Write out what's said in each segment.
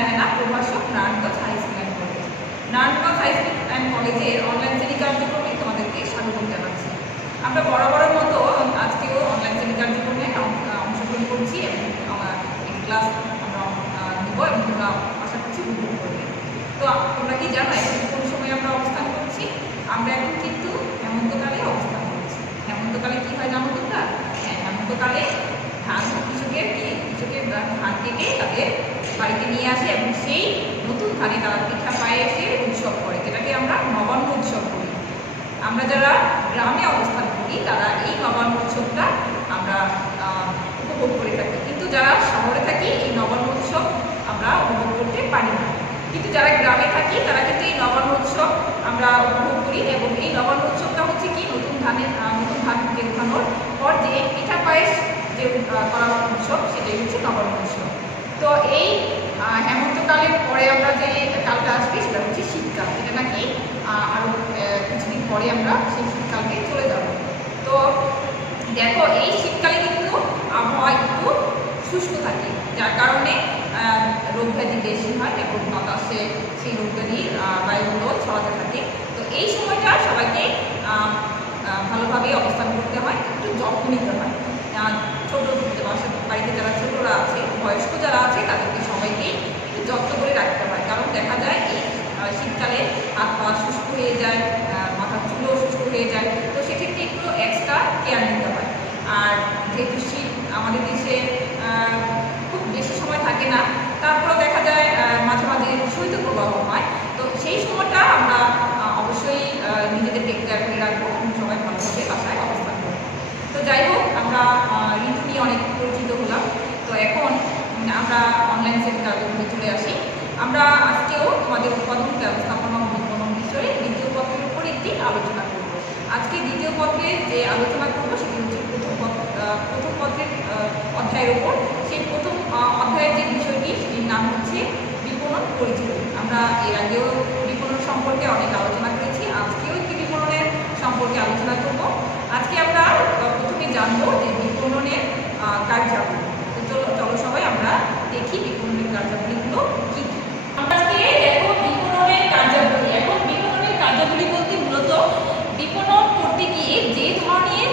রায়হানা, প্রভাষক, Narayanganj high school and college. Narayanganj high school and কলেজের online শ্রেণী কার্যক্রমে তোমাদেরকে স্বাগতম জানাচ্ছি। আমরা বরাবরের মতো আজকেও অনলাইন শ্রেণী কার্যক্রমে অংশগ্রহণ করছি এবং একটি ক্লাস আমরা নেব এবং তোমরা আশা করছি উপভোগ করবে। তো তোমরা কি জানো এখন কোন সময় আমরা অবস্থান করছি? আমরা এখন কিন্তু হেমন্তকালে অবস্থান করছি। হেমন্তকালে কি হয় জানো তোমরা? হ্যাঁ, হেমন্তকালে ধান কৃষকের ধান কেটে তাদের বাড়িতে নিয়ে আসে এবং সেই নতুন ধানে তারা পিঠা পায়েসের উৎসব করে, যেটাকে আমরা নবান্ন উৎসব করি। আমরা যারা গ্রামে অবস্থান করি তারা এই নবান্ন উৎসবটা আমরা উপভোগ করে থাকি, কিন্তু যারা শহরে থাকি এই নবান্ন উৎসব আমরা উপভোগ করতে পারি না। কিন্তু যারা গ্রামে থাকি তারা কিন্তু এই নবান্ন উৎসব আমরা উপভোগ করি। এবং এই নবান্ন উৎসবটা হচ্ছে কি, নতুন ধান উঠানোর পর যে পিঠা পায়েস যে করা উৎসব, সেটাই হচ্ছে নবান্ন উৎসব। তো এই হেমন্তকালের পরে আমরা যে কালটা আসবে সেটা হচ্ছে শীতকাল, যেটা নাকি আরও কিছুদিন পরে আমরা সেই শীতকালকে চলে যাব। তো দেখো এই শীতকালে কিন্তু আবহাওয়া একটু শুষ্ক থাকে, যার কারণে রোগ ব্যাধি বেশি হয় এবং বাতাসে সেই রোগ ব্যাধির বায়ুগুলো ছড়াতে থাকে। তো এই সময়টা সবাইকে ভালোভাবে অবস্থান করতে হয়, একটু যত্ন নিতে হয়। ছোট বাড়িতে যারা ছোটরা আছে, বয়স্ক যারা আছে, তাদেরকে সবাইকেই একটু যত্ন করে রাখতে হয়। কারণ দেখা যায় এই শীতকালে হাত পা শুষ্ক হয়ে যায়, মাথার চুলও শুষ্ক হয়ে যায়। তো সেক্ষেত্রে একটু এক্সট্রা কেয়ার নিতে হয়। আর যেহেতু শীত আমাদের দেশে খুব বেশি সময় থাকে না, তারপরেও দেখা যায় মাঝে মাঝে শৈত্যপ্রবাহ হয়। তো সেই সময়টা আমরা অবশ্যই নিজেদের টেক কেয়ার করে রাখবো এবং সবাই ভালোভাবে বাসায় অবস্থান করবো। তো যাই হোক, আমরা ঋতু নিয়ে অনেক পরিচিত হলাম। তো এখন আমরা অনলাইন শ্রেণী কার্যক্রমে চলে আসি। আমরা আজকেও তোমাদের উৎপাদন ব্যবস্থাপনা ও বিপণন বিষয়ে দ্বিতীয় পত্রের উপর একটি আলোচনা করব। আজকে দ্বিতীয় পত্রে যে আলোচনা করবো সেটি হচ্ছে প্রথম পত্রের অধ্যায়ের উপর। সেই প্রথম অধ্যায়ের যে বিষয়টি, সেটির নাম হচ্ছে বিপণন পরিচিতি। আমরা এর আগেও বিপণন সম্পর্কে অনেক আলোচনা করেছি, আজকেও একটি বিপণনের সম্পর্কে আলোচনা করব। আজকে আমরা প্রথমে জানবো যে বিপণনের কার্যাবলী। তো চলো সবাই আমরা দেখি বিপণনের কার্যাবলীগুলো কী কী। আমরা আজকে দেখো বিপণনের কার্যাবলী। এখন বিপণনের কার্যাবলী বলতে মূলত বিপণন করতে গিয়ে যে ধরনের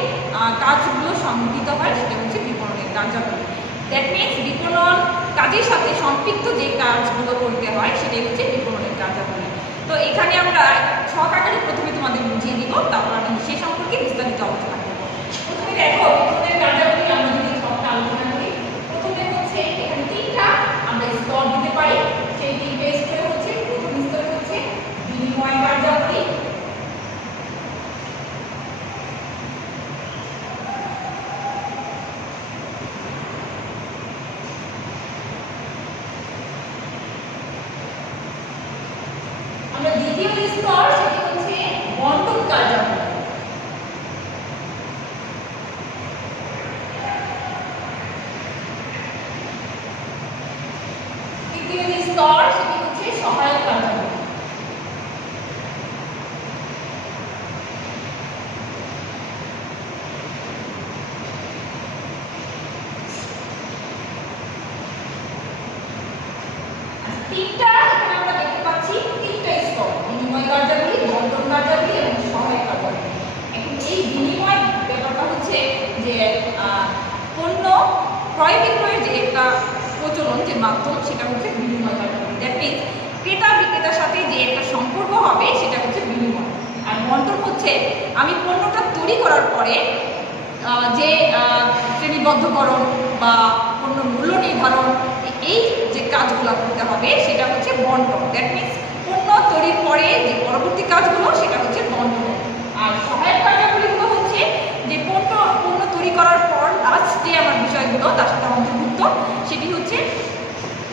কাজগুলো সংঘটিত হয় সেটা হচ্ছে বিপণনের কার্যাবলী। দ্যাট মিনস বিপণন কাজের সাথে সম্পৃক্ত যে কাজগুলো করতে হয় সেটাই হচ্ছে বিপণনের কার্যাবলী। তো এখানে আমরা ছক আকারে প্রথমে তোমাদের বুঝিয়ে দিব, তারপর আমি সে সম্পর্কে বিস্তারিত আলোচনা করব। প্রথমে দেখো বিপণনের কার্যাবলী আমরা যদি ছকটা আলোচনা করি, প্রথমে হচ্ছে এখানে তিনটা আমরা স্তর দিতে পারি। সেই তিনটা স্তরে হচ্ছে প্রথম স্তরে হচ্ছে বিনিময় কার্যাবলী, আমরা দ্বিতীয় স্তর সেটি হচ্ছে বন্টন কার্যাবলী, তৃতীয় স্তর সেটি হচ্ছে সহায়ক কার্যাবলী, তিনটা এখানে আমরা দেখতে পাচ্ছি তিনটা স্তর: বিনিময় কার্যাবলী, বন্টন কার্যাবলী এবং সহায়ক কার্যাবলী। এখন এই বিনিময় ব্যাপারটা হচ্ছে যে পণ্য ক্রয় বিক্রয়ের যে একটা প্রচলন, যে মাধ্যম, সেটা হচ্ছে বিনিময় কার্যাবলী। দ্যাট মিনস ক্রেতা বিক্রেতার সাথে যে একটা সম্পর্ক হবে সেটা হচ্ছে বিনিময়। আর বন্টন হচ্ছে আমি পণ্যটা তৈরি করার পরে যে শ্রেণীবদ্ধকরণ বা পণ্য মূল্য নির্ধারণ, এই যে কাজগুলো করতে হবে সেটা হচ্ছে বন্টন। দ্যাট মিনস পণ্য তৈরির পরে যে পরবর্তী কাজগুলো সেটা হচ্ছে বন্টন। আর সহায়ক কার্যাবলীগুলো হচ্ছে যে পণ্য তৈরি করার পর লাস্ট যে আমার বিষয়গুলো তার সাথে অন্তর্ভুক্ত, সেটি হচ্ছে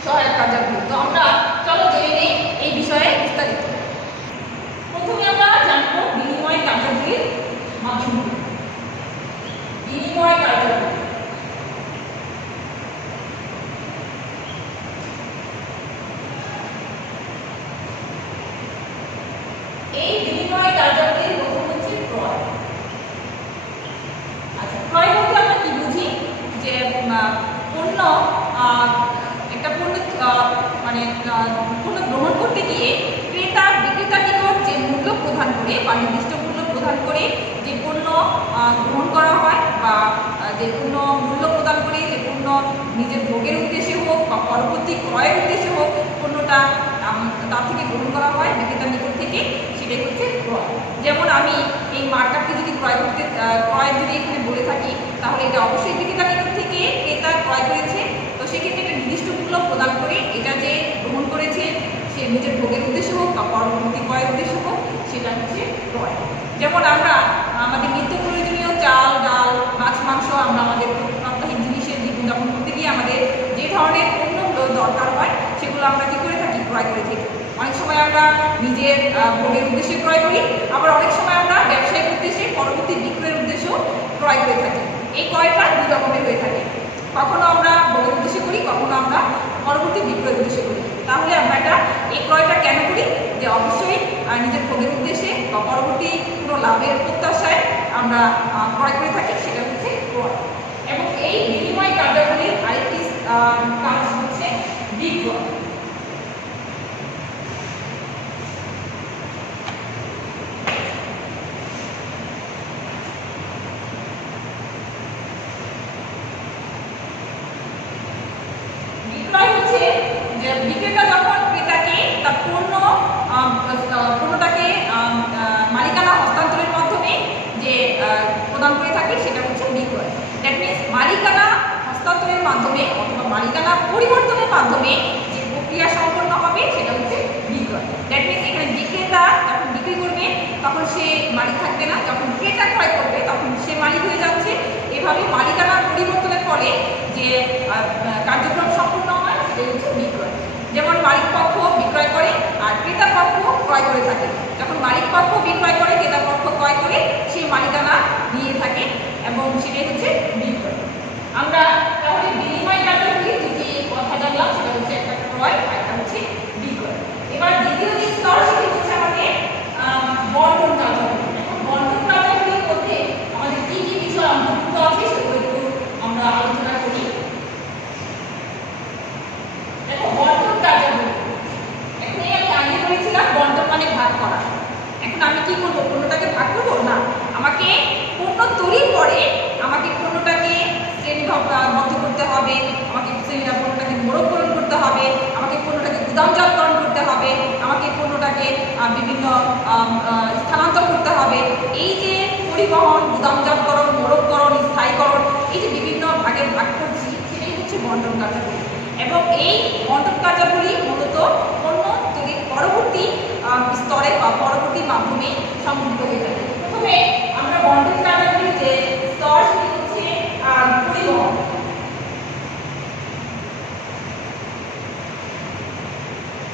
সহায়ক কার্যাবলী। তো আমরা চলো জেনে নিই এই বিষয়ে বিস্তারিত। প্রথমে আমরা জানবো বিনিময় কার্যাবলীর মাধ্যমগুলো। বিনিময় কার্যাবলী, এই বিনিময় কার্যাবলীর প্রথম হচ্ছে ক্রয়। আচ্ছা, ক্রয় বলতে আমরা কি বুঝি? যে পণ্য একটা পণ্য মানে পণ্য গ্রহণ করতে গিয়ে ক্রেতা বিক্রেতার নিকট যে মূল্য প্রদান করে বা নির্দিষ্ট মূল্য প্রদান করে যে পণ্য গ্রহণ করা হয় বা যে পণ্য মূল্য প্রদান করে যে পণ্য নিজের ভোগের উদ্দেশ্যে হোক বা পরবর্তী ক্রয়ের উদ্দেশ্যে হোক পণ্যটা তার থেকে গ্রহণ করা হয় বিক্রেতার নিকট থেকে, সেটাই হচ্ছে ক্রয়। যেমন আমি এই মার্কারটি যদি ক্রয় যদি এখানে বলে থাকি, তাহলে এটা অবশ্যই বিক্রেতার নিকট থেকে ক্রেতা ক্রয় করেছে। তো সেক্ষেত্রে একটা নির্দিষ্ট মূল্য প্রদান করে এটা যে গ্রহণ করেছে সে নিজের ভোগের উদ্দেশ্য হোক বা পরবর্তী ক্রয়ের উদ্দেশ্য হোক, সেটা হচ্ছে ক্রয়। যেমন আমরা আমাদের নিত্য প্রয়োজনীয় চাল, ডাল, মাছ, মাংস আমরা আমাদের সাপ্তাহিক জিনিসের জীবনযাপন করতে গিয়ে আমাদের যে ধরনের পণ্যগুলো দরকার হয় সেগুলো আমরা কী করে থাকি? ক্রয় করে থাকি। অনেক সময় আমরা নিজের ভোগের উদ্দেশ্যে ক্রয় করি, আবার অনেক সময় আমরা ব্যবসায়িক উদ্দেশ্যে পরবর্তী বিক্রয়ের উদ্দেশ্যেও ক্রয় করে থাকি। এই ক্রয়টা দুই রকমের হয়ে থাকে, কখনো আমরা ভোগের উদ্দেশ্যে করি, কখনো আমরা পরবর্তী বিক্রয়ের উদ্দেশ্যে করি। তাহলে আমরা এই ক্রয়টা কেন করি? যে অবশ্যই নিজের ভোগের উদ্দেশ্যে বা পরবর্তী কোনো লাভের প্রত্যাশায় আমরা ক্রয় করে থাকি, সেটা হচ্ছে ক্রয়। এবং এই বিনিময় কার্যাবলীর আরেকটি কাজ হচ্ছে বিক্রয়। বিক্রেতা যখন ক্রেতাকে তার পণ্যটাকে মালিকানা হস্তান্তরের মাধ্যমে যে প্রদান করে থাকে, সেটা হচ্ছে বিক্রয়। দ্যাট মিনস মালিকানা হস্তান্তরের মাধ্যমে অথবা মালিকানা পরিবর্তনের মাধ্যমে যে প্রক্রিয়া সম্পন্ন হবে সেটা হচ্ছে বিক্রয়। দ্যাট মিনস এখানে বিক্রেতা যখন বিক্রি করবে তখন সে মালিক থাকবে না, যখন ক্রেতা ক্রয় করবে তখন সে মালিক হয়ে যাচ্ছে। এভাবে মালিকানা পরিবর্তনের ফলে যে কার্যক্রম সম্পূর্ণ হয় সেটা হচ্ছে বিক্রয়। যেমন মালিক পক্ষ বিক্রয় করে আর ক্রেতা পক্ষ ক্রয় করে থাকে। যখন মালিক পক্ষ বিক্রয় করে, ক্রেতা পক্ষ ক্রয় করে, সেই মালিকানা নিয়ে থাকে এবং সেটাই হচ্ছে বিক্রয়। আমরা তাহলে বিনিময় কার্যাবলী দুটি কথা জানলাম, সেটা হচ্ছে একটা ক্রয় আর একটা হচ্ছে বিক্রয়। এবার দ্বিতীয় যে স্তর সেটি হচ্ছে আমাদের বন্টন কার্যাবলী। এখন বন্টন কার্যাবলীর মধ্যে আমাদের কি কি বিষয় অন্তর্ভুক্ত আছে সেগুলো একটু আমরা আলোচনা করি। দেখো, বন্টন কার্যাবলী, এখানে আমি আগে বলেছিলাম বন্টন মানে ভাগ করা। এখন আমি কি করবো? পণ্যটাকে ভাগ করবো না, আমাকে পণ্য তৈরির পরে আমাকে পণ্যটাকে শ্রেণীবদ্ধ করতে হবে, আমাকে পণ্যটাকে মোড়ককরণ করতে হবে, আমাকে পণ্যটাকে গুদামজাতকরণ করতে হবে, আমাকে পণ্যটাকে বিভিন্ন স্থানান্তর করতে হবে। এই যে পরিবহন, গুদামজাতকরণ, মোড়ককরণ, স্থায়ীকরণ, এই যে বিভিন্ন ভাগে ভাগ করছি, সেটাই হচ্ছে বন্টন কার্যাবলী। এবং এই বন্টন কার্যাবলী মূলত পণ্য তৈরির পরবর্তী স্তরে বা পরবর্তী মাধ্যমে সংঘটিত হয়ে থাকে। প্রথমে আমরা বন্টন কার্যাবলীর যে স্তর সেটি হচ্ছে পরিবহন।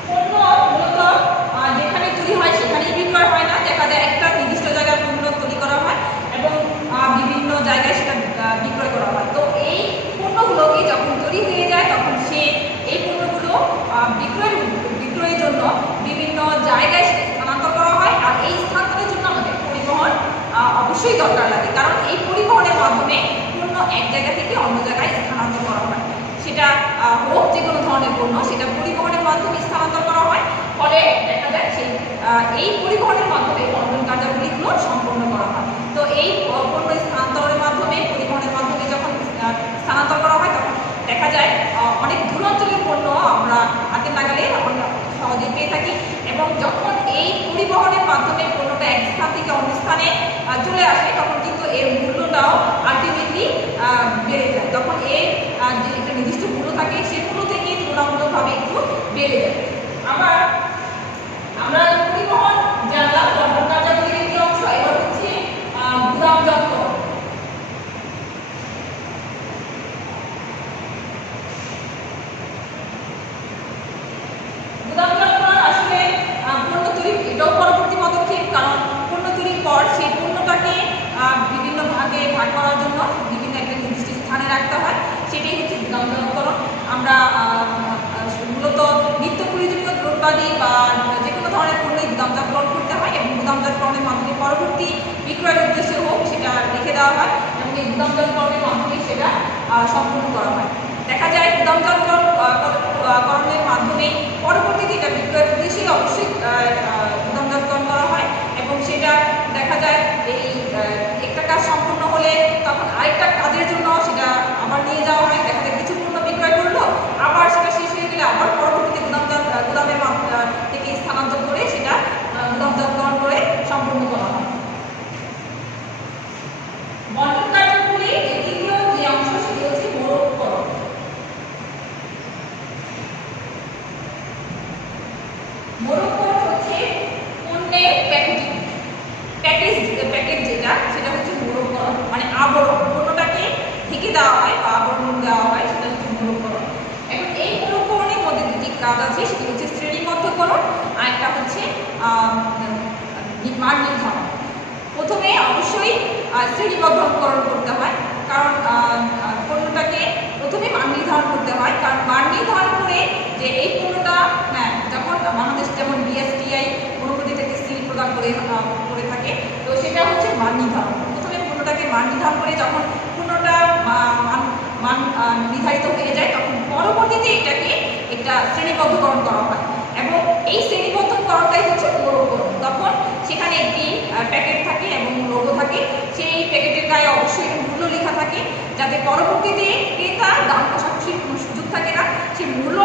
পণ্য মূলত যেখানে তৈরি হয় সেখানেই বিক্রয় হয় না, দেখা যায় একটা নির্দিষ্ট জায়গায় পণ্য তৈরি করা হয় এবং বিভিন্ন জায়গায় সেটা বিক্রয় করা হয়। তো এই পণ্যগুলোকে যখন তৈরি হয়ে যায় তখন এই পণ্যগুলো বিক্রয়ের জন্য বিভিন্ন জায়গায় স্থানান্তর করা হয়। আর এই স্থানান্তরের জন্য আমাদের পরিবহন অবশ্যই দরকার লাগে, কারণ এই পরিবহনের মাধ্যমে পণ্য এক জায়গা থেকে অন্য জায়গায় স্থানান্তর করা হয়। সেটা হোক যে কোনো ধরনের পণ্য, সেটা পরিবহনের মাধ্যমে স্থানান্তর করা হয়। ফলে দেখা যায় এই পরিবহনের মাধ্যমে বন্টন কার্যাবলীগুলো সম্পন্ন করা হয়। তো এই পণ্য স্থানান্তরের মাধ্যমে, পরিবহনের মাধ্যমে যখন স্থানান্তর করা হয় তখন দেখা যায় অনেক দূর অঞ্চলের পণ্য আমরা হাতের নাগালে আমরা সহজে পেয়ে থাকি। এবং যখন এই পরিবহনের মাধ্যমে পণ্যটা এক স্থান থেকে অন্য স্থানে চলে আসে তখন কিন্তু এর মূল্যটাও আলটিমেটলি বেড়ে যায়। তখন এর যে একটা নির্দিষ্ট মূল্য থাকে সেই মূল্য থেকে তুলনামূলকভাবে একটু বেড়ে যায়। আবার আমরা পরিবহন জানলাম, বন্টন কার্যাবলীর একটি অংশ। এবার হচ্ছে গুদামজাতকরণ। গুদামজাতকরণ আসলে পণ্য তৈরি, এটাও পরবর্তী পদক্ষেপ, কারণ পণ্য তৈরির পর সেই পণ্যটাকে বিভিন্ন ভাগে ভাগ করার জন্য বিভিন্ন একটা নির্দিষ্ট স্থানে রাখতে হয়, সেটাই হচ্ছে গুদামজাতকরণ। আমরা মূলত নিত্য প্রয়োজনীয় দ্রব্যাদি বা যে কোনো ধরনের পণ্যই গুদামজাতকরণ করতে হয় এবং গুদামজাতকরণের মাধ্যমে পরবর্তী বিক্রয়ের উদ্দেশ্যে হোক সেটা রেখে দেওয়া হয় এবং এই গুদামজাতকরণের মাধ্যমে সেটা সম্পূর্ণ করা হয়। দেখা যায় গুদামজাতকরণের মাধ্যমে আরেকটা হচ্ছে মান নির্ধারণ। প্রথমে অবশ্যই শ্রেণীবদ্ধকরণ করতে হয়, কারণ পণ্যটাকে প্রথমে মান নির্ধারণ করতে হয়। কারণ মান নির্ধারণ করে যে এই পণ্যটা যখন বাংলাদেশ যেমন বিএসটিআই অনুমতি থেকে সিল প্রদান করে থাকে, তো সেটা হচ্ছে মান নির্ধারণ। প্রথমে পণ্যটাকে মান নির্ধারণ করে যখন পণ্যটা মান নির্ধারিত হয়ে যায়, তখন পরবর্তীতে এটাকে একটা শ্রেণীবদ্ধকরণ করা হয় এবং এই শ্রেণীবদ্ধকরণটাই হচ্ছে মূল্যকরণ। তখন সেখানে একটি প্যাকেট থাকে এবং লোগো থাকে, সেই প্যাকেটের গায়ে অবশ্যই মূল্য লেখা থাকে, যাতে পরবর্তীতে ক্রেতা দাম কষাকষির কোনো সুযোগ থাকে না। সেই মূল্য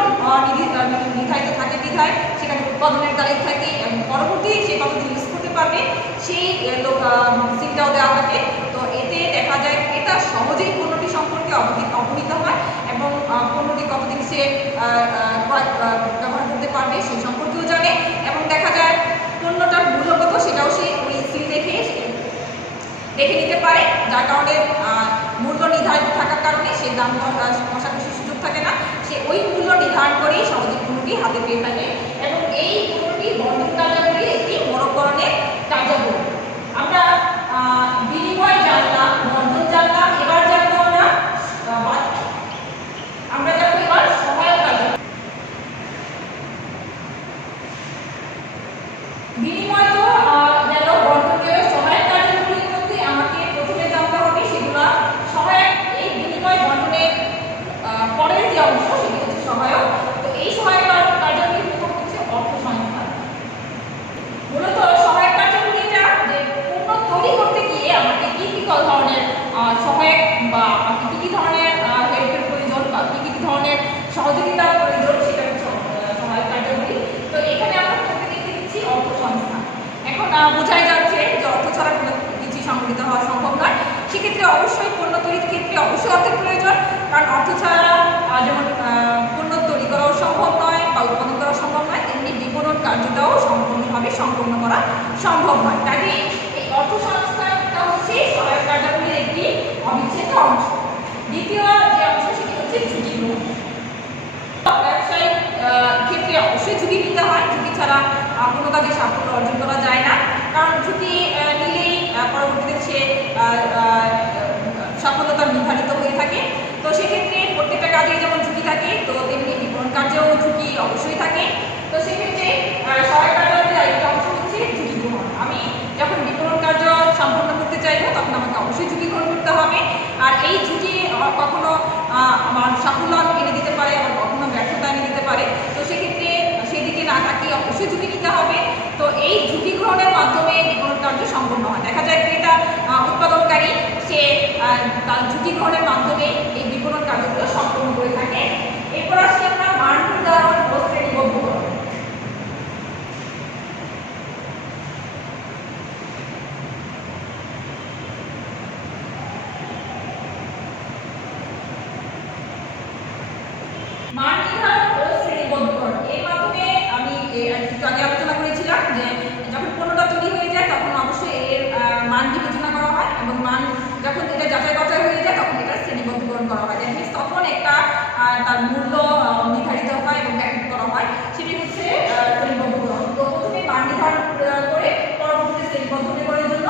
নির্ধারিত থাকে বিধায় সেখানে উৎপাদনের তারিখ থাকে এবং পরবর্তী সে কতদিন ইউজ করতে পারবে সেই সিলটাও দেওয়া থাকে। তো এতে দেখা যায় ক্রেতা সহজেই পণ্যটি সম্পর্কে অবহিত হয় এবং পণ্যটি কতদিন সে ব্যবহার করতে পারবে সেই সম্পর্কেও জানে, এবং দেখা যায় পণ্যটার মূল্য কত সেটাও সে ওই সিল দেখে নিতে পারে, যার কারণে মূল্য নির্ধারিত থাকার কারণে সে দাম কষাকষির সুযোগ থাকে না। সে ওই মূল্য নির্ধারণ করেই সহজে পণ্যটি হাতে পেয়ে থাকে এবং এই পণ্যটি বন্ধন কার্যাবলী একটি মরকরণের কার্যাবলী। আমরা বিনিময় জানলাম, বন্ধন জানলাম, এবার জানবো আমরা জানবো এবার সহায়ক কার্যাবলী। বিনিময় তো গেল, বন্ধন গেল, সহায়ক কার্যাবলীর মধ্যে আমাকে প্রথমে জানতে হবে সেগুলো সহায়ক। এই বিনিময় বন্ধনের পরের যে অংশ সেটি হচ্ছে সহায়ক। তো এই সহায়ক কার্যাবলীর প্রথম হচ্ছে অর্থ সংস্থান। মূলত সহায়ক কার্যাবলীটা যে পণ্য তৈরি করতে গিয়ে আমাকে কি কি ধরনের সহায়ক বা আমাকে কি কি ধরনের হেল্পের প্রয়োজন বা কি কি ধরনের সহযোগিতার প্রয়োজন সেটা হচ্ছে সহায়ক কার্যাবলী। তো এখানে আমরা প্রথমে দেখে দিচ্ছি অর্থ সংস্থান। এখন বোঝাই যাচ্ছে যে অর্থ ছাড়া কোনো কিছু সংগঠিত হওয়া সম্ভব নয়। সেক্ষেত্রে অবশ্যই পণ্য তৈরির ক্ষেত্রে অবশ্যই অর্থের প্রয়োজন, কারণ অর্থ ছাড়া যেমন পণ্য তৈরি করাও সম্ভব নয় বা উৎপাদন করা সম্ভব নয়, তেমনি বিপণন কার্যটাও সম্পূর্ণভাবে সম্পন্ন করা সম্ভব নয়। কাজে এই অর্থ সংস্থানটা হচ্ছে সহায়ক কার্যাবলীর একটি অবিচ্ছেদ্য অংশ। দ্বিতীয় যে অংশ সেটি হচ্ছে ঝুঁকি গ্রহণ। ব্যবসায়িক ক্ষেত্রে অবশ্যই ঝুঁকি নিতে হয়, ঝুঁকি ছাড়া কোনো কাজে সাফল্য অর্জন করা যায় না। কারণ ঝুঁকি নিলেই পরবর্তীতে সে সফলতা নির্ধারিত হয়ে থাকে। তো সেক্ষেত্রে প্রত্যেকটা কাজে যেমন ঝুঁকি থাকে, তো তেমনি বিপণন কার্যেও ঝুঁকি অবশ্যই থাকে। তো সেক্ষেত্রে সহায়ক কার্যাবলীর আরেকটা অংশ হচ্ছে ঝুঁকি গ্রহণ। আমি যখন বিপণন কার্য সম্পন্ন করতে চাইবো তখন আমাকে অবশ্যই ঝুঁকি গ্রহণ করতে হবে। আর এই ঝুঁকি কখনো আমার সাফল্য এনে দিতে পারে, আবার কখনো ব্যর্থতা এনে দিতে পারে। তো সেক্ষেত্রে সেদিকে না তাকিয়ে অবশ্যই ঝুঁকি নিতে হবে। তো এই ঝুঁকি গ্রহণের মাধ্যমে বিপণন কার্য সম্পন্ন হয়। দেখা যায় ক্রেতা উৎপাদনকারী সে তার ঝুঁকি গ্রহণের মাধ্যমে এই বিপণন কার্যগুলো সম্পন্ন করে থাকে। এরপর আসি আমরা মান নির্ধারণ ও শ্রেণীবদ্ধকরণ। মান নির্ধারণ ও শ্রেণীবদ্ধকরণ এর মাধ্যমে আমি আগে আলোচনা করেছিলাম যে যখন পণ্যটা তৈরি হয়ে যায় তখন অবশ্যই এর মান বিবেচনা করা হয় এবং মান যখন এটা যাচাই বাছাই হয়ে যায় তখন এটা শ্রেণীবদ্ধকরণ করা হয়। দ্যাট মিনস তখন একটা তার মূল্য নির্ধারিত হয় এবং প্যাকেট করা হয়, সেটি হচ্ছে শ্রেণীবদ্ধকরণ। তো প্রথমে মান নির্ধারণ করে পরবর্তীতে শ্রেণীবদ্ধকরণের জন্য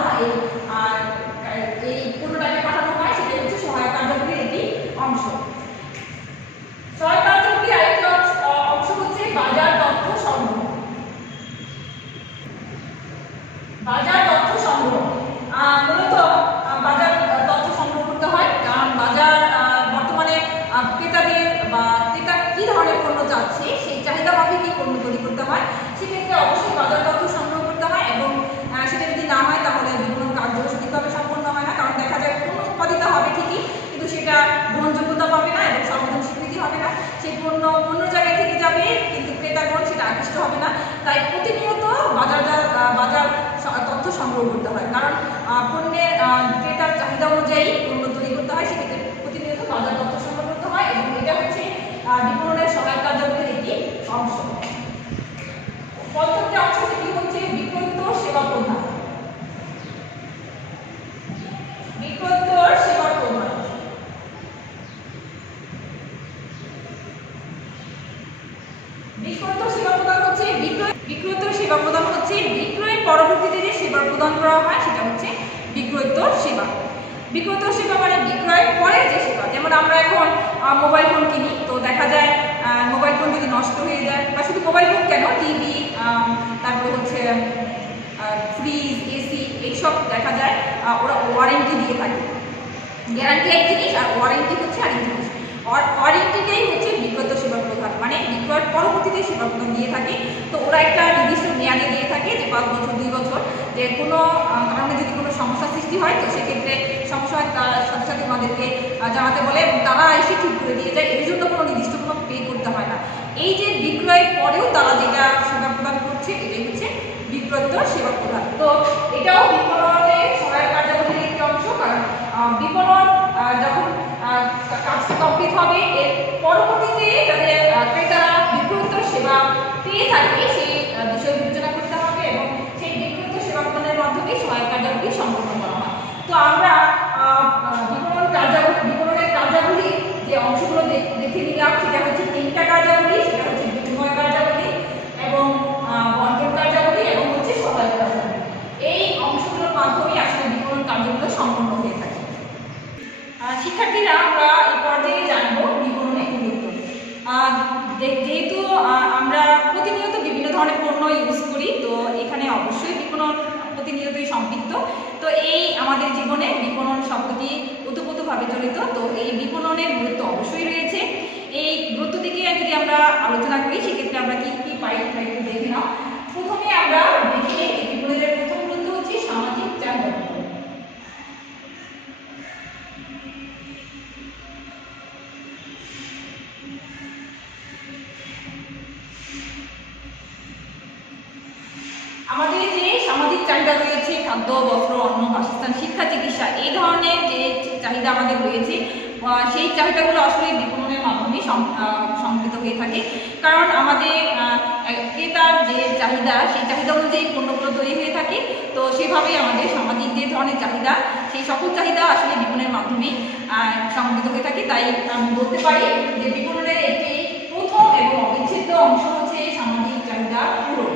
এই পণ্যটাকে পাঠানো হয়, সেটি হচ্ছে সহায়ক কার্যাবলীর একটি অংশ। সহায়ক কার্যাবলীর আরেকটি অংশ হচ্ছে বাজার তথ্য সংগ্রহ। বাজার তথ্য সংগ্রহ মূলত বাজার তথ্য সংগ্রহ করতে হয়, কারণ বাজার বর্তমানে ক্রেতাদের বা ক্রেতা কি ধরনের পণ্য চাচ্ছে সেই চাহিদা মাফিকই পণ্য তৈরি করতে হয়। সেক্ষেত্রে অবশ্যই বাজার তথ্য সংগ্রহ করতে হয় এবং সেটা যদি না হয় তাহলে বিপণন কার্য সঠিকভাবে সম্পন্ন হয় না। কারণ দেখা যায় পণ্য উৎপাদিত হবে ঠিকই, কিন্তু সেটা গ্রহণযোগ্যতা পাবে না এবং সর্বজন স্বীকৃতি হবে না। সেই পণ্য অন্য জায়গায় থেকে যাবে কিন্তু ক্রেতাগণ সেটা আকৃষ্ট হবে না। তাই প্রতিনিয়ত বাজার তথ্য সংগ্রহ করতে হয়, কারণ পণ্যের ক্রেতার চাহিদা অনুযায়ী পণ্য তৈরি করতে হয়। সেক্ষেত্রে প্রতিনিয়ত বাজার তথ্য সংগ্রহ করতে হয় এবং এটা হচ্ছে বিপণনের সহায়ক কার্যাবলীর একটি অংশ। পঞ্চমটি অংশ সেটি হচ্ছে বিক্রয়িত সেবা প্রদান। বিক্রয়িত সেবা প্রদান বিক্রয়িত সেবা প্রদান হচ্ছে বিক্রয়িত সেবা প্রদান হচ্ছে বিক্রয়ের পরবর্তীতে যে সেবা প্রদান করা হয় সেটা হচ্ছে বিক্রয়োত্তর সেবা। বিক্রয়োত্তর সেবা মানে বিক্রয়ের পরে যে সেবা। যেমন আমরা এখন মোবাইল ফোন কিনি, তো দেখা যায় মোবাইল ফোন যদি নষ্ট হয়ে যায়, বা শুধু মোবাইল ফোন কেন, টিভি, তারপর হচ্ছে ফ্রিজ, এসি, এইসব দেখা যায় ওরা ওয়ারেন্টি দিয়ে থাকে। গ্যারান্টি এক জিনিস আর ওয়ারেন্টি হচ্ছে আরেক জিনিস। ওয়ারেন্টিটাই হচ্ছে বিক্রয়োত্তর সেবা প্রদান, মানে বিক্রয়ের পরবর্তীতে সেবা প্রদান দিয়ে থাকে। তো ওরা একটা নির্দিষ্ট মেয়াদে দিয়ে থাকে, যে 5 বছর 2 বছর, যে কোনো কারণে যদি কোনো সমস্যা সৃষ্টি হয় তো সেক্ষেত্রে সমস্যা হয় তার সাথে সাথে আমাদেরকে জানাতে বলে এবং তারা এসে ঠিক করে দিয়ে যায়। এর জন্য কোনো নির্দিষ্ট কোনো পে করতে হয় না। এই যে বিক্রয়ের পরেও তারা যেটা সেবা প্রদান করছে এটাই হচ্ছে বিক্রয়োত্তর সেবা প্রদান। তো এটাও বিপণনের সহায়ক কার্যাবলীর একটি অংশ, কারণ বিপণন যখন কাজটা কমপ্লিট হবে এর পরবর্তীতে যাতে ক্রেতারা বিক্রয়োত্তর সেবা পেয়ে থাকে সেই বিষয় বিবেচনা করতে হবে এবং সেই বিক্রয়োত্তর সেবা প্রদানের মাধ্যমে সহায়ক কার্যাবলী সম্পন্ন করা হয়। তো আমরা বিপণনের কার্যাবলী যে অংশগুলো দেখে নিলাম, সেটা হচ্ছে 3টা কার্যাবলী, সেটা হচ্ছে বিনিময় কার্যাবলী এবং বন্টন কার্যাবলী এবং হচ্ছে সহায়ক কার্যাবলী। এই অংশগুলোর মাধ্যমে আসলে বিপণন কার্যগুলো সম্পন্ন হয়ে থাকে। শিক্ষার্থীরা, আমরা এই পর্যায়ে জানবো বিপণনের গুরুত্ব। যেহেতু আমরা প্রতিনিয়ত বিভিন্ন ধরনের পণ্য ইউজ করি, তো এখানে অবশ্যই বিপণন প্রতিনিয়তই সম্পৃক্ত। তো এই আমাদের জীবনে বিপণন শব্দটি ওতপ্রোতভাবে জড়িত। তো এই বিপণনের গুরুত্ব অবশ্যই রয়েছে। এই গুরুত্ব দিকে যদি আমরা আলোচনা করি সেক্ষেত্রে আমরা কি কি পাই একটু দেখে নাও। প্রথমে আমরা দেখি বিপণনের প্রথম গুরুত্ব হচ্ছে সামাজিক চাহিদা। আমাদের যে সামাজিক চাহিদা রয়েছে, খাদ্য, বস্ত্র, অন্ন, বাসস্থান, শিক্ষা, চিকিৎসা, এই ধরনের যে চাহিদা আমাদের রয়েছে, সেই চাহিদাগুলো আসলে বিপণনের মাধ্যমে সংগঠিত হয়ে থাকে। কারণ আমাদের ক্রেতার যে চাহিদা, সেই চাহিদা অনুযায়ী পণ্যগুলো তৈরি হয়ে থাকে। তো সেভাবেই আমাদের সামাজিক যে ধরনের চাহিদা, সেই সকল চাহিদা আসলে বিপণনের মাধ্যমে সংগঠিত হয়ে থাকে। তাই আমি বলতে পারি যে বিপণনের একটি প্রথম এবং অবিচ্ছেদ্য অংশ হচ্ছে সামাজিক চাহিদা পূরণ।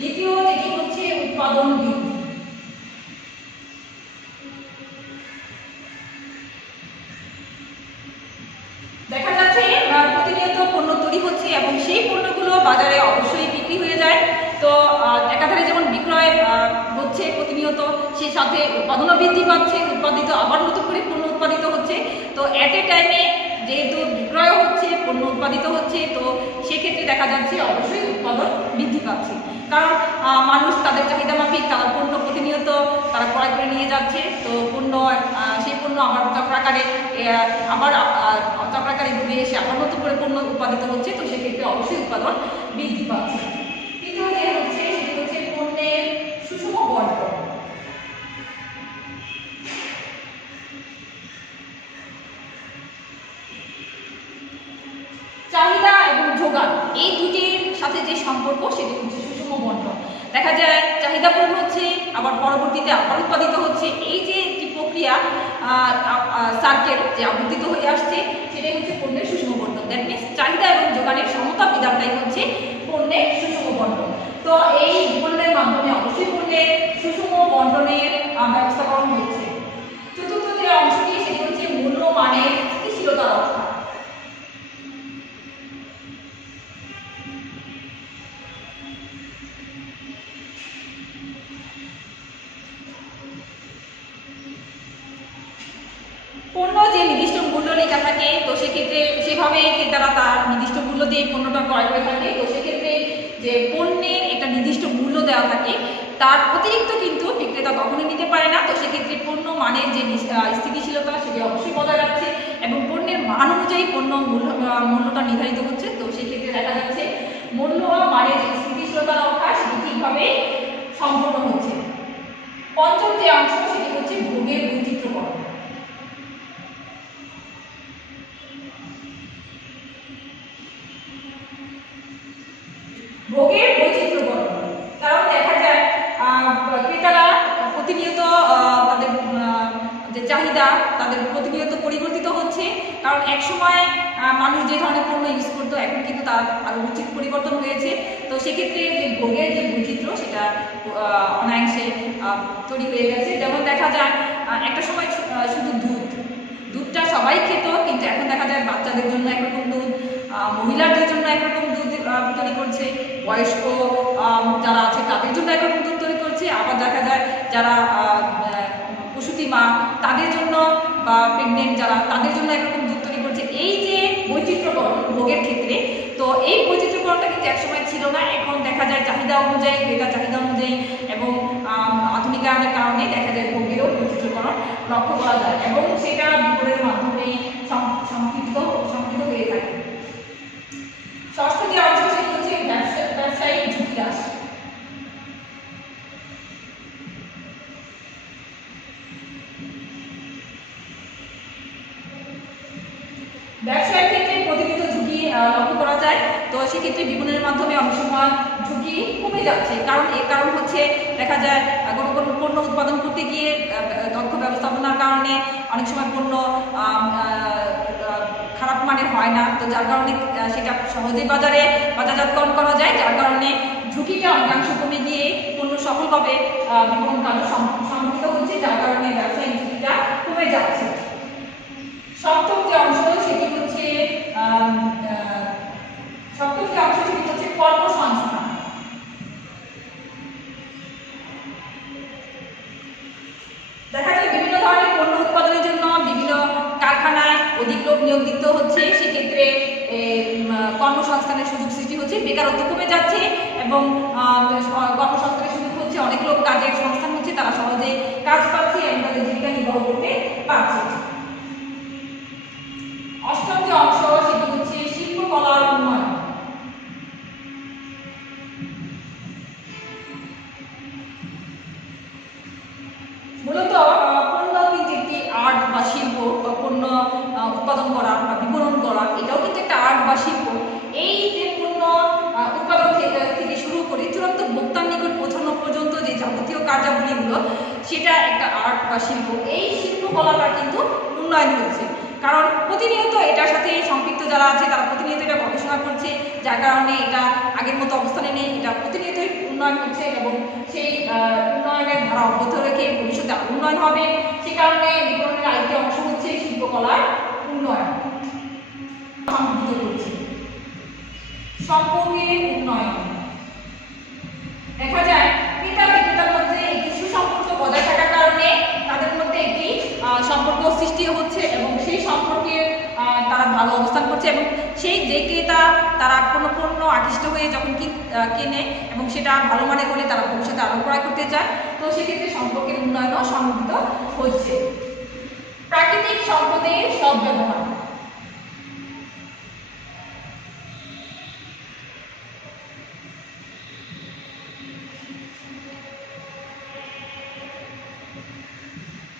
দ্বিতীয় যেটি হচ্ছে উৎপাদন বৃদ্ধি। দেখা যাচ্ছে প্রতিনিয়ত পণ্য তৈরি হচ্ছে এবং সেই পণ্যগুলো বাজারে অবশ্যই বিক্রি হয়ে যায়। তো একাধারে যেমন বিক্রয় হচ্ছে প্রতিনিয়ত, সেই সাথে উৎপাদনও বৃদ্ধি পাচ্ছে, উৎপাদিত আবার নতুন করে পণ্য উৎপাদিত হচ্ছে। তো অ্যাট এ টাইমে যেহেতু বিক্রয় হচ্ছে, পণ্য উৎপাদিত হচ্ছে, তো সেক্ষেত্রে দেখা যাচ্ছে অবশ্যই উৎপাদন বৃদ্ধি পাচ্ছে। কারণ মানুষ তাদের চাহিদা মাফিক তারা পণ্য প্রতিনিয়ত তারা ক্রয় করে নিয়ে যাচ্ছে। তো পণ্য সেই পণ্য আবার চক্রাকারে ঘুরে এসে আবার নতুন করে পণ্য উৎপাদিত হচ্ছে। তো সেক্ষেত্রে অবশ্যই উৎপাদন বৃদ্ধি পাচ্ছে। তৃতীয় যে হচ্ছে সেটি হচ্ছে পণ্যের সুষম বন্টন। চাহিদা এবং যোগান, এই দুটির সাথে যে সম্পর্ক সেটি হচ্ছে সুষম বন্টন। দেখা যায় চাহিদা পূরণ হচ্ছে, আবার পরবর্তীতে আবার উৎপাদিত হচ্ছে। এই যে একটি প্রক্রিয়া সার্কেল যে আবর্তিত হয়ে আসছে, সেটাই হচ্ছে পণ্যের সুষম বন্টন। দ্যাট মিনস চাহিদা এবং যোগানের সমতা বিধানটাই হচ্ছে পণ্যের সুষম বন্টন। তো এই বিপণনের মাধ্যমে অবশ্যই পণ্যের সুষম বন্টনের ব্যবস্থাকরণ হচ্ছে। চতুর্থ যে অংশটি সেটি হচ্ছে মূল্য মানের স্থিতিশীলতা রক্ষা। পণ্য যে নির্দিষ্ট মূল্য লেখা থাকে, তো সেক্ষেত্রে সেভাবে ক্রেতারা তার নির্দিষ্ট মূল্য দিয়ে পণ্যটা ক্রয় করে থাকে। তো সেক্ষেত্রে যে পণ্যের একটা নির্দিষ্ট মূল্য দেওয়া থাকে, তার অতিরিক্ত কিন্তু বিক্রেতা কখনোই নিতে পারে না। তো সেক্ষেত্রে পণ্য মানের যে স্থিতিশীলতা সেটি অবশ্যই বজায় রাখছে এবং পণ্যের মান অনুযায়ী পণ্য মূল্যটা নির্ধারিত হচ্ছে। তো সেক্ষেত্রে দেখা যাচ্ছে মূল্য মানের যে স্থিতিশীলতা রক্ষা সেটি ঠিকভাবে সম্পন্ন হচ্ছে। পঞ্চম যে অংশ সেটি হচ্ছে ভোগের বৈচিত্র্যকরণ। ভোগের বৈচিত্র্যকরণ, কারণ দেখা যায় ক্রেতারা প্রতিনিয়ত তাদের যে চাহিদা তাদের প্রতিনিয়ত পরিবর্তিত হচ্ছে। কারণ এক সময় মানুষ যে ধরনের পণ্য ইউজ করতো, এখন কিন্তু তারা তার আরও রুচির পরিবর্তন হয়েছে। তো সেক্ষেত্রে যে ভোগের যে বৈচিত্র্য সেটা অনায়াসে তৈরি হয়ে গেছে। যেমন দেখা যায় একটা সময় শুধু দুধটা সবাই খেত, কিন্তু এখন দেখা যায় বাচ্চাদের জন্য একরকম দুধ, মহিলাদের জন্য একরকম দুধ তৈরি করছে, বয়স্ক যারা আছে তাদের জন্য একরকম দুধ তৈরি করছে, আবার দেখা যায় যারা প্রসূতি মা তাদের জন্য বা প্রেগনেন্ট যারা তাদের জন্য একরকম দুধ তৈরি করছে। এই যে বৈচিত্র্যকরণ ভোগের ক্ষেত্রে, তো এই বৈচিত্র্যকরণটা কিন্তু একসময় ছিল না। এখন দেখা যায় চাহিদা অনুযায়ী, ক্রেতার চাহিদা অনুযায়ী এবং আধুনিকায়নের কারণে দেখা যায় ভোগেরও বৈচিত্র্যকরণ লক্ষ্য করা যায় এবং সেটা বিপণনের মাধ্যমে সংকৃত হয়ে থাকে। ষষ্ঠ যে অংশ সেটি হচ্ছে ব্যবসায়িক ঝুঁকি হ্রাস। ব্যবসায়ের ক্ষেত্রে প্রতিনিয়ত ঝুঁকি লক্ষ্য করা যায়। তো সেক্ষেত্রে বিপণনের মাধ্যমে অনেক সময় ঝুঁকি কমে যাচ্ছে, কারণ এর কারণ হচ্ছে দেখা যায় কোনো পণ্য উৎপাদন করতে গিয়ে দক্ষ ব্যবস্থাপনার কারণে অনেক সময় পণ্য খারাপ মানের হয় না, তো যার কারণে সেটা সহজেই বাজারজাতকরণ করা যায়, যার কারণে ঝুঁকিটা অনেকাংশ কমে গিয়ে পণ্য সফলভাবে বিপণন কার্য সংগঠিত হচ্ছে, যার কারণে ব্যবসায়িক ঝুঁকিটা কমে যাচ্ছে। সপ্তম যে অংশ সেটি হচ্ছে কর্মসংস্থান। দেখা যায় বিভিন্ন ধরনের পণ্য উৎপাদনের জন্য বিভিন্ন কারখানায় অধিক লোক নিয়োগ দিতে হচ্ছে, সেক্ষেত্রে কর্মসংস্থানের সুযোগ সৃষ্টি হচ্ছে, বেকারত্ব কমে যাচ্ছে এবং কর্মসংস্থানের সুযোগ হচ্ছে, অনেক লোক কাজের সংস্থান হচ্ছে, তারা সহজে কাজ পাচ্ছে এবং তাদের জীবিকা নির্বাহ করতে পারছে। অষ্টম যে অংশ সেটি হচ্ছে শিল্পকলার উন্নয়ন। মূলত পণ্য কিন্তু একটি আর্ট বা শিল্প, পণ্য উৎপাদন করা বা বিপণন করা এটাও কিন্তু একটা আর্ট বা শিল্প। এই যে পণ্য উৎপাদন থেকে শুরু করে চূড়ান্ত ভোক্তার নিকট পৌঁছানো পর্যন্ত যে যাবতীয় কার্যাবলীগুলো সেটা একটা আর্ট বা শিল্প। এই শিল্পকলাটা কিন্তু উন্নয়ন হচ্ছে, কারণ প্রতিনিয়ত এটার সাথে সম্পৃক্ত যারা আছে তারা প্রতিনিয়ত এটা গবেষণা করছে, যার কারণে এটা আগের মতো অবস্থানে নেই, এটা প্রতিনিয়তই উন্নয়ন হচ্ছে এবং সেই উন্নয়নের ধারা অব্যাহত রেখে ভবিষ্যতে আরও উন্নয়ন হবে। সে কারণে বিপণনের আরেকটি অংশ হচ্ছে শিল্পকলার উন্নয়ন সংগঠিত করছে। সম্পর্কের উন্নয়ন। দেখা যায় ক্রেতা বিক্রেতার মধ্যে একটি সুসম্পর্ক বজায় থাকার কারণে তাদের মধ্যে একটি সম্পর্ক সৃষ্টি হচ্ছে এবং সেই সম্পর্কে তারা ভালো অবস্থান করছে এবং সেই যে ক্রেতা তারা কোনো পণ্য আকৃষ্ট হয়ে যখন কেনে এবং সেটা ভালো মানের হলে তারা ভবিষ্যতে আরও ক্রয় করতে চায়, তো সেক্ষেত্রে সম্পর্কের উন্নয়নও সংঘটিত হচ্ছে। প্রাকৃতিক সম্পদের সদ্ব্যবহার।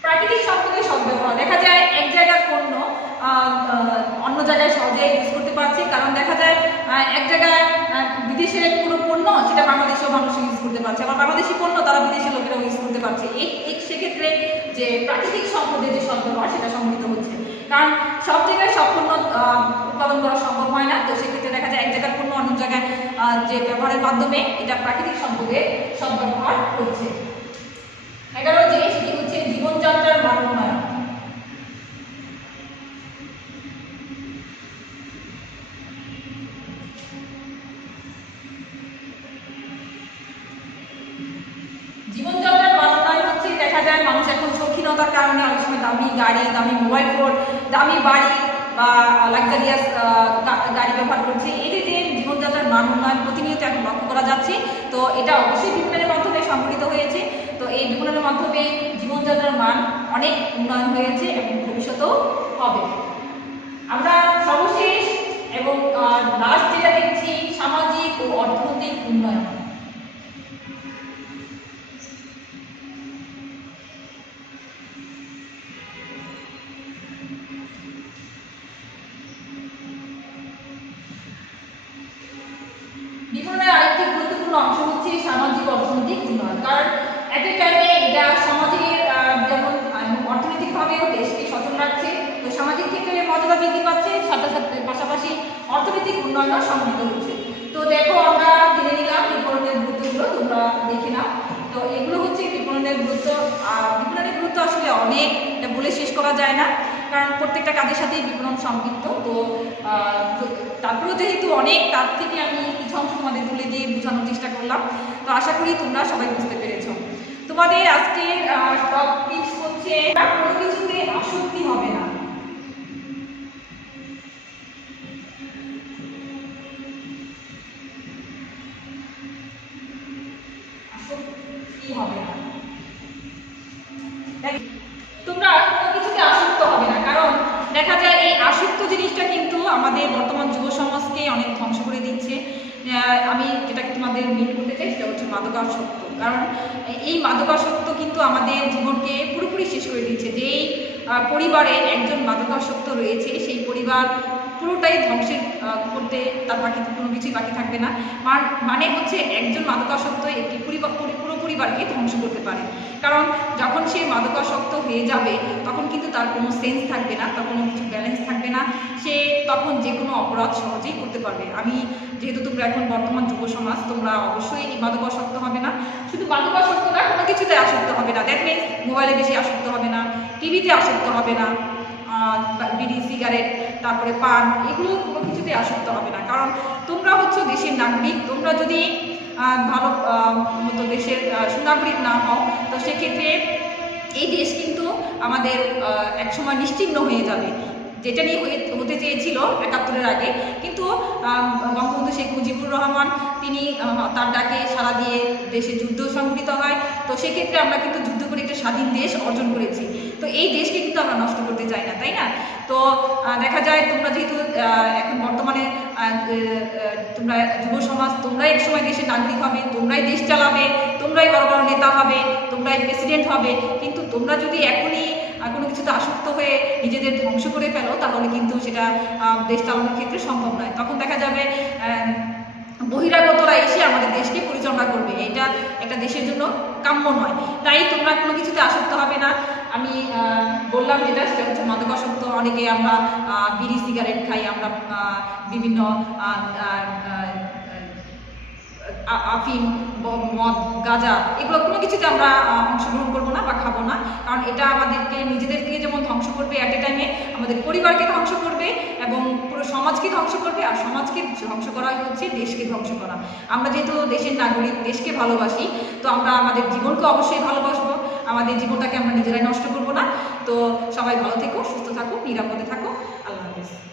প্রাকৃতিক সম্পদের সদ্ব্যবহার। দেখা যায় এক জায়গার পণ্য অন্য জায়গায় সহজে ইউজ করতে পারছে, কারণ দেখা যায় এক জায়গায় বিদেশের কোনো পণ্য সেটা বাংলাদেশেও মানুষ ইউজ করতে পারছে, আবার বাংলাদেশি পণ্য তারা বিদেশের লোকেরাও ইউজ করতে পারছে। সেক্ষেত্রে যে প্রাকৃতিক সম্পদের যে সদ্ব্যবহার সেটা সংঘটিত হচ্ছে, কারণ সব জায়গায় সব পণ্য উৎপাদন করা সম্ভব হয় না। তো সেক্ষেত্রে দেখা যায় এক জায়গার পণ্য অন্য জায়গায় যে ব্যবহারের মাধ্যমে এটা প্রাকৃতিক সম্পদের সদ্ব্যবহার করছে। 11 যে সেটি হচ্ছে জীবনযাত্রার মান উন্নয়ন। জীবনযাত্রার মান উন্নয়ন হচ্ছে দেখা যায় মানুষ এখন শৌখিনতার কারণে অনেক সময় দামি গাড়ি, দামি মোবাইল ফোন, দামি বাড়ি বা লাক্সারিয়াস গাড়ি ব্যবহার করছে। এই যে জীবনযাত্রার মান উন্নয়ন প্রতিনিয়ত এখন লক্ষ্য করা যাচ্ছে, তো এটা অবশ্যই বিপণনের মাধ্যমে সংঘটিত হয়েছে। তো এই বিপণনের মাধ্যমে জীবনযাত্রার মান অনেক উন্নয়ন হয়েছে এবং ভবিষ্যতেও হবে। আমরা সর্বশেষ এবং লাস্ট যেটা দেখছি সামাজিক ও অর্থনৈতিক উন্নয়ন। বিপণনের আরেকটি গুরুত্বপূর্ণ অংশ হচ্ছে সামাজিক অর্থনৈতিক উন্নয়ন, কারণ একটা টাইমে এটা সমাজের যেমন অর্থনৈতিকভাবেও দেশকে সচল রাখছে, তো সামাজিক ক্ষেত্রে মর্যাদা বৃদ্ধি পাচ্ছে, সাথে সাথে পাশাপাশি অর্থনৈতিক অর্থনৈতিক উন্নয়ন সম্মিলিত হচ্ছে। তো দেখো আমরা জেনে নিলাম বিপণনের গুরুত্বগুলো, তোমরা দেখে নাও। তো এগুলো হচ্ছে বিপণনের গুরুত্ব। বিপণনের গুরুত্ব আসলে অনেক, এটা বলে শেষ করা যায় না, কারণ প্রত্যেকটা কাজের সাথেই বিপণন সম্পৃক্ত। তো তারপরেও যেহেতু অনেক, তার থেকে আমি কিছু অংশ তোমাদের তুলে দিয়ে বোঝানোর চেষ্টা করলাম। তো আশা করি তোমরা সবাই বুঝতে পেরেছো। তোমাদের আজকে সব টিপস হচ্ছে কোনো কিছুতে আসক্তি হবে না। হবে না, তোমরা কোনো কিছুতে আসক্ত হবে না, কারণ দেখা যায় এই আসক্ত জিনিসটা কিন্তু আমাদের বর্তমান যুব সমাজকে অনেক ধ্বংস করে দিচ্ছে। আমি যেটাকে তোমাদের মিল করতে চাই সেটা হচ্ছে মাদকাসক্ত। কারণ এই মাদকাসক্ত কিন্তু আমাদের জীবনকে পুরোপুরি শেষ করে দিচ্ছে। যেই পরিবারে একজন মাদকাসক্ত রয়েছে সেই পরিবার পুরোটাই ধ্বংসের করতে তার বাকি কোনো কিছুই বাকি থাকবে না। মানে হচ্ছে একজন মাদকাসক্ত একটি পুরো পরিবারকে ধ্বংস করতে পারে। কারণ যখন সে মাদকাসক্ত হয়ে যাবে তখন কিন্তু তার কোনো সেন্স থাকবে না, তার কোনো কিছু ব্যালেন্স থাকবে না, সে তখন যে কোনো অপরাধ সহজেই করতে পারবে। আমি যেহেতু তোমরা এখন বর্তমান যুব সমাজ, তোমরা অবশ্যই এই মাদকাসক্ত হবে না। শুধু মাদকাসক্ত না, কোনো কিছুতে আসক্ত হবে না। দ্যাট মিনস মোবাইলে বেশি আসক্ত হবে না, টিভিতে আসক্ত হবে না, বিড়ি সিগারেট তারপরে পান, এগুলো কোনো কিছুতে আসক্ত হবে না। কারণ তোমরা হচ্ছে দেশের নাগরিক। তোমরা যদি ভালো মতো দেশের সুনাগরিক না হও তো সেক্ষেত্রে এই দেশ কিন্তু আমাদের একসময় নিশ্চিহ্ন হয়ে যাবে, যেটা নিয়ে হতে চেয়েছিল ৭১-এর আগে। কিন্তু বঙ্গবন্ধু শেখ মুজিবুর রহমান তিনি তার ডাকে সাড়া দিয়ে দেশে যুদ্ধ সংঘটিত হয়। তো সেক্ষেত্রে আমরা কিন্তু যুদ্ধ করে একটা স্বাধীন দেশ অর্জন করেছি। তো এই দেশকে কিন্তু আমরা নষ্ট করতে চাই না, তাই না? তো দেখা যায় তোমরা যেহেতু এখন বর্তমানে তোমরা যুব সমাজ, তোমরাই এক সময় দেশের নাগরিক হবে, তোমরাই দেশ চালাবে, তোমরাই বড় বড় নেতা হবে, তোমরাই প্রেসিডেন্ট হবে। কিন্তু তোমরা যদি এখনই কোনো কিছুতে আসক্ত হয়ে নিজেদের ধ্বংস করে ফেলো তাহলে কিন্তু সেটা দেশ চালানোর ক্ষেত্রে সম্ভব নয়। তখন দেখা যাবে বহিরাগতরা এসে আমাদের দেশকে পরিচালনা করবে। এটা একটা দেশের জন্য কাম্য নয়। তাই তোমরা কোনো কিছুতে আসক্ত হবে না। আমি বললাম যেটা, সেটা হচ্ছে মাদকাসক্ত। অনেকে আমরা বিড়ি সিগারেট খাই, আমরা বিভিন্ন আফিম, মদ, গাঁজা, এগুলো কোনো কিছুতে আমরা অংশগ্রহণ করবো না বা খাবো না। কারণ এটা আমাদেরকে নিজেদেরকে যেমন ধ্বংস করবে, অ্যাট এ টাইমে আমাদের পরিবারকে ধ্বংস করবে এবং পুরো সমাজকে ধ্বংস করবে। আর সমাজকে ধ্বংস করা হচ্ছে দেশকে ধ্বংস করা। আমরা যেহেতু দেশের নাগরিক, দেশকে ভালোবাসি, তো আমরা আমাদের জীবনকে অবশ্যই ভালোবাসবো। আমাদের জীবনটাকে আমরা নিজেরাই নষ্ট করবো না। তো সবাই ভালো থেকো, সুস্থ থাকো, নিরাপদে থাকো। আল্লাহ হাফেজ।